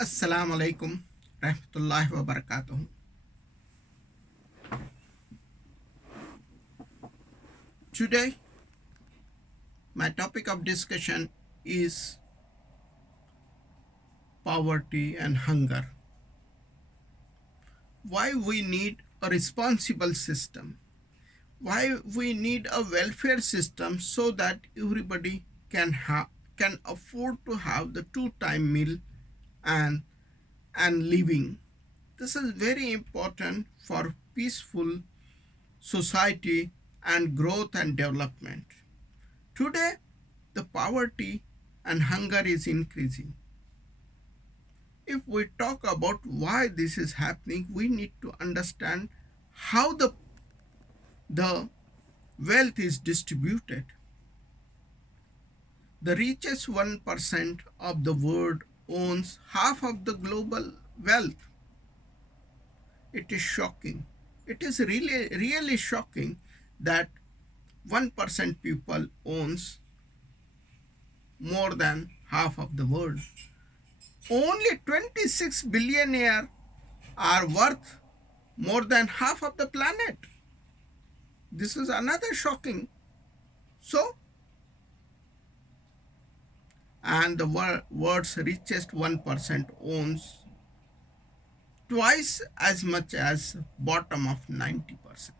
Assalamu alaikum rahmatullahi wa barakatuh. Today, my topic of discussion is poverty and hunger. Why we need a responsible system? Why we need a welfare system so that everybody can afford to have the two-time meal and living. This is very important for peaceful society and growth and development. Today, the poverty and hunger is increasing. If we talk about why this is happening, we need to understand how the wealth is distributed. The richest 1% of the world owns half of the global wealth. It is shocking. It is really shocking that 1% people owns more than half of the world. Only 26 billionaires are worth more than half of the planet. This is another shocking. So, and the world's richest 1% owns twice as much as bottom of 90%.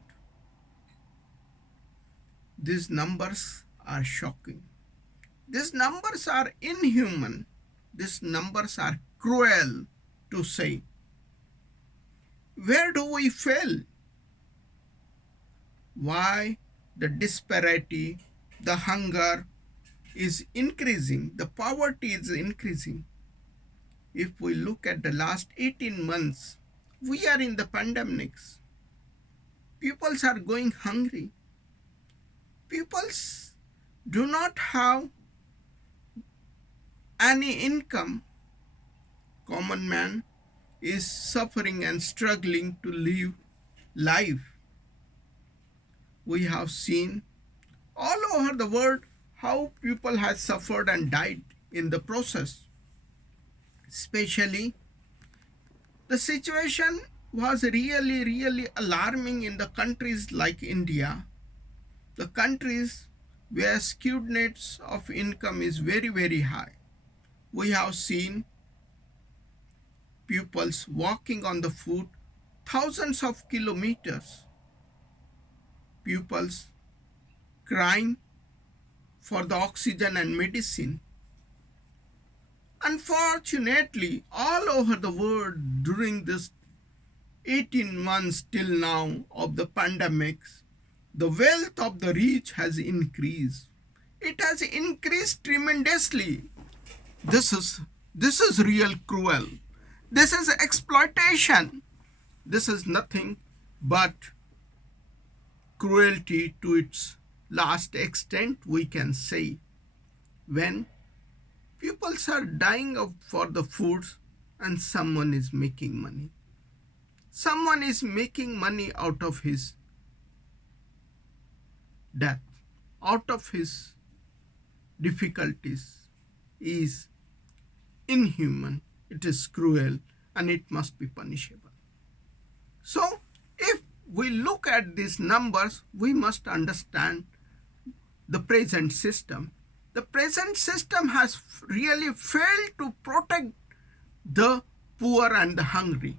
These numbers are shocking. These numbers are inhuman. These numbers are cruel to say. Where do we fail? Why the disparity, the hunger is increasing, the poverty is increasing? If we look at the last 18 months, we are in the pandemics. People are going hungry. People do not have any income. Common man is suffering and struggling to live life. We have seen all over the world how people have suffered and died in the process. Especially, the situation was really alarming in the countries like India, the countries where skewedness of income is very high. We have seen pupils walking on the foot thousands of kilometers, pupils crying for the oxygen and medicine. Unfortunately, all over the world during this 18 months till now of the pandemics, the wealth of the rich has increased. It has increased tremendously. This is real cruel. This is exploitation. This is nothing but cruelty to its last extent, we can say. When people are dying for the foods and someone is making money. Someone is making money out of his death, out of his difficulties, is inhuman, it is cruel, and it must be punishable. So, if we look at these numbers, we must understand the present system. The present system has really failed to protect the poor and the hungry,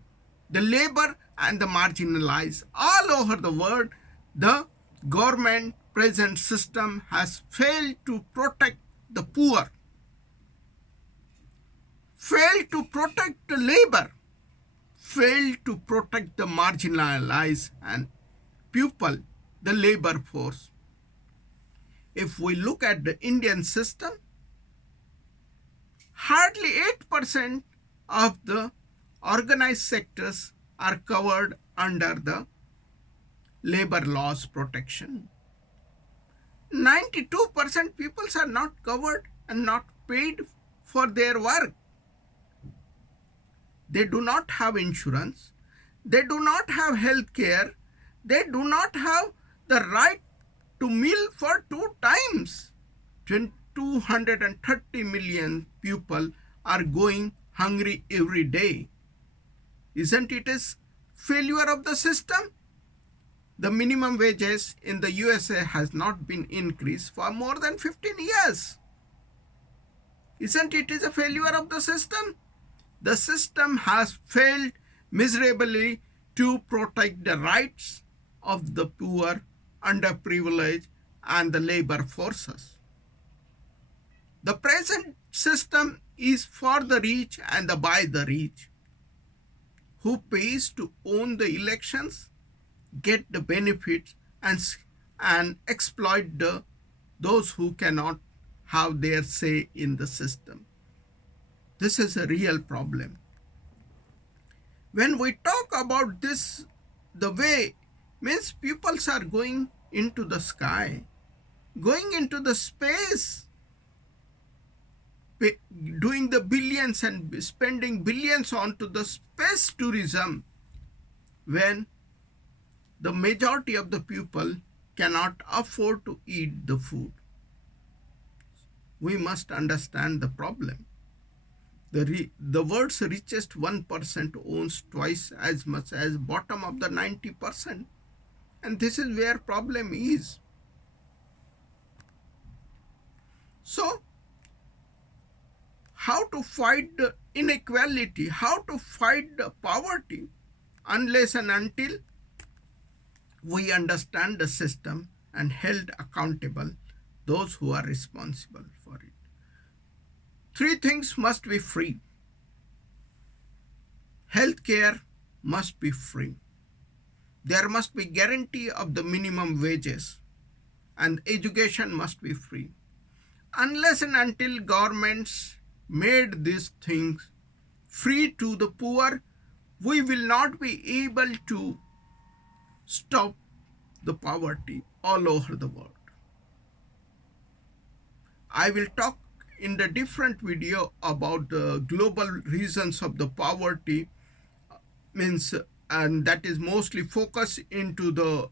the labor and the marginalized. All over the world, the government present system has failed to protect the poor, failed to protect the labor, failed to protect the marginalized and people, the labor force. If we look at the Indian system, hardly 8% of the organized sectors are covered under the labor laws protection. 92% people are not covered and not paid for their work. They do not have insurance. They do not have health care. They do not have the right to meal for 2 times. 230 million people are going hungry every day. Isn't it a failure of the system? The minimum wages in the USA has not been increased for more than 15 years. Isn't it a failure of the system? The system has failed miserably to protect the rights of the poor, underprivileged, and the labor forces. The present system is for the rich and by the rich. Who pays to own the elections, get the benefits, and exploit those who cannot have their say in the system. This is a real problem. When we talk about this, the way means peoples are going into the sky, going into the space, doing the billions and spending billions onto the space tourism, when the majority of the people cannot afford to eat the food. We must understand the problem. The world's richest 1% owns twice as much as bottom of the 90%. And this is where problem is. So, how to fight the inequality? How to fight the poverty? Unless and until we understand the system and held accountable those who are responsible for it. Three things must be free. Healthcare must be free. There must be guarantee of the minimum wages, and education must be free. Unless and until governments made these things free to the poor, we will not be able to stop the poverty all over the world. I will talk in the different video about the global reasons of the poverty, and that is mostly focused into the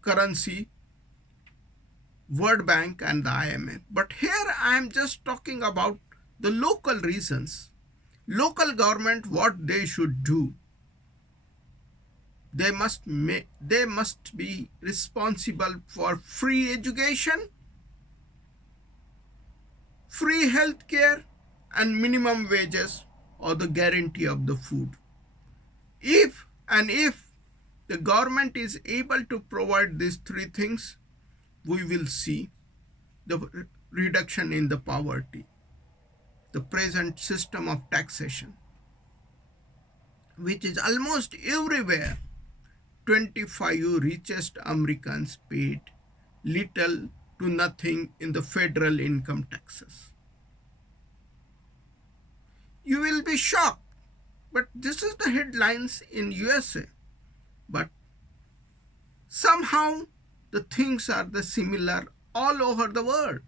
currency, World Bank and the IMF. But here I am just talking about the local reasons. Local government, what they should do. They must be responsible for free education, free health care, and minimum wages or the guarantee of the food. If the government is able to provide these three things, we will see the reduction in the poverty. The present system of taxation, which is almost everywhere, 25 richest Americans paid little to nothing in the federal income taxes. You will be shocked, but this is the headlines in USA. But somehow the things are the similar all over the world.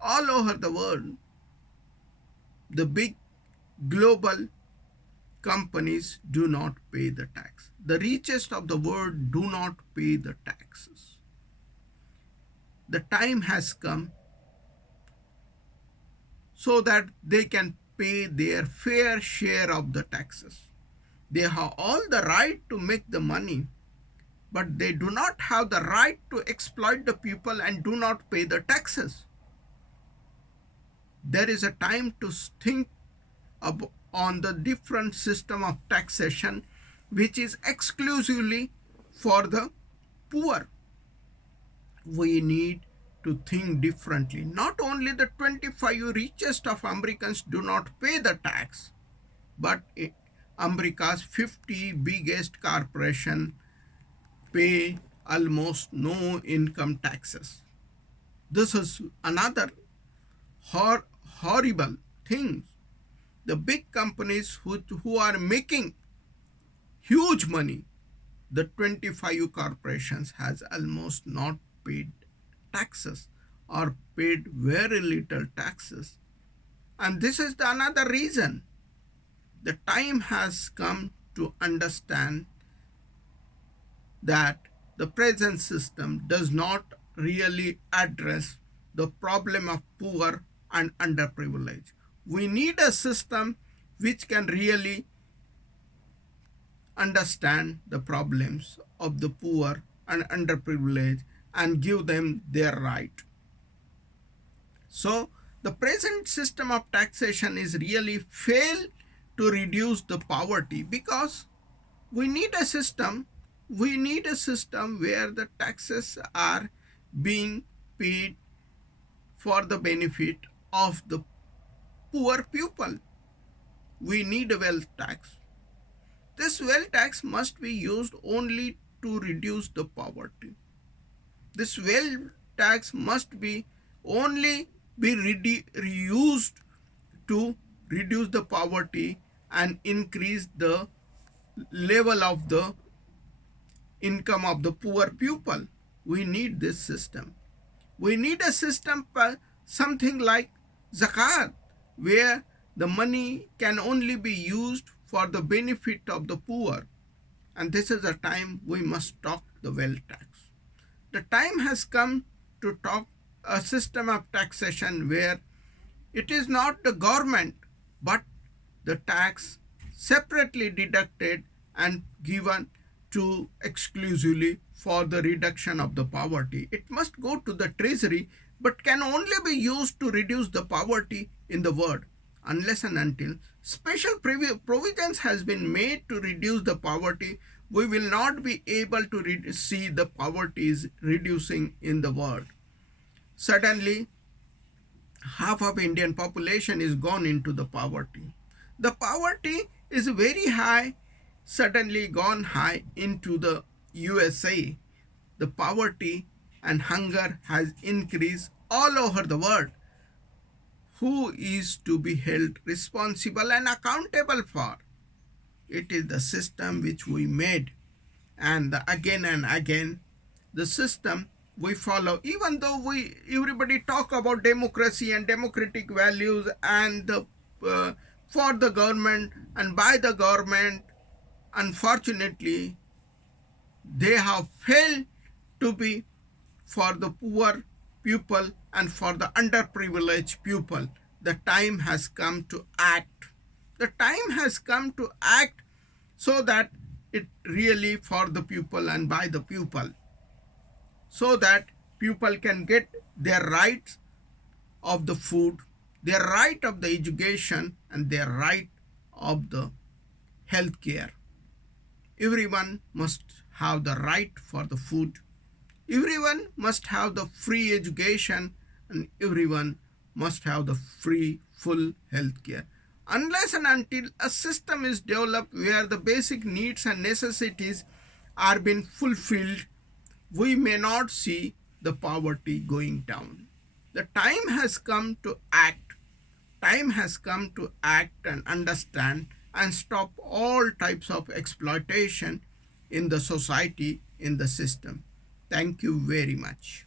All over the world, the big global companies do not pay the tax. The richest of the world do not pay the taxes. The time has come so that they can pay their fair share of the taxes. They have all the right to make the money, but they do not have the right to exploit the people and do not pay the taxes. There is a time to think on the different system of taxation which is exclusively for the poor. We need to think differently. Not only the 25 richest of Americans do not pay the tax, but America's 50 biggest corporations pay almost no income taxes. This is another horrible thing. The big companies who are making huge money, the 25 corporations has almost not paid taxes or paid very little taxes. And this is another reason. The time has come to understand that the present system does not really address the problem of poor and underprivileged. We need a system which can really understand the problems of the poor and underprivileged and give them their right. So the present system of taxation is really fail to reduce the poverty, because we need a system where the taxes are being paid for the benefit of the poor people. We need a wealth tax. This wealth tax must be used only to reduce the poverty. This wealth tax must be only be reused to reduce the poverty and increase the level of the income of the poor people. We need this system. We need a system, something like zakat, where the money can only be used for the benefit of the poor. And this is the time we must talk the wealth tax. The time has come to talk a system of taxation where it is not the government but the tax separately deducted and given to exclusively for the reduction of the poverty. It must go to the treasury but can only be used to reduce the poverty in the world, unless and until special provisions has been made to reduce the poverty. We will not be able to see the poverty is reducing in the world. Suddenly, half of Indian population is gone into the poverty. The poverty is very high, suddenly gone high into the USA. The poverty and hunger has increased all over the world. Who is to be held responsible and accountable for? It is the system which we made, and again and again the system we follow, even though everybody talk about democracy and democratic values and for the government and by the government. Unfortunately, they have failed to be for the poor people and for the underprivileged people. The time has come to act. The time has come to act so that it really for the people and by the people, so that people can get their rights of the food, their right of the education, and their right of the health care. Everyone must have the right for the food. Everyone must have the free education, and everyone must have the free, full health care. Unless and until a system is developed where the basic needs and necessities are being fulfilled, we may not see the poverty going down. The time has come to act. Time has come to act and understand and stop all types of exploitation in the society, in the system. Thank you very much.